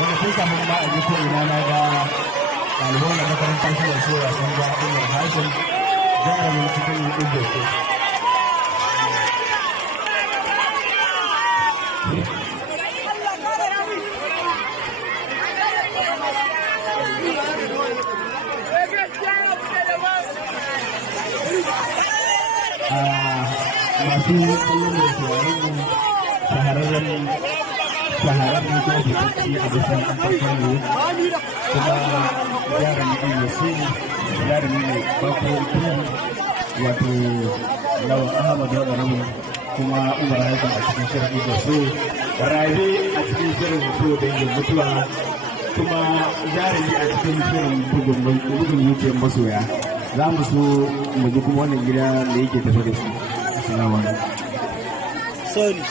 wanda sun samu ba a ji ko ina na ga ɗaliban da makarantar su da su wasan ga Umar Hashim jarumin cikin hudun da ke. Masu kallon da shahararren jaji kuki a bisan ƙasar ne kuma yaran ɗin yasu yaran ne bako kuma wato lawan ahmad wa ƙaramin kuma umar haifar a cikin shirin da su rabe a cikin shirin so dangin mutuwa kuma jarumi a cikin shirin bugun zuciyar masoya za mu so mu ji kuma wannan gida da yake tafi da shi. Assalamu alaikum. Sorry.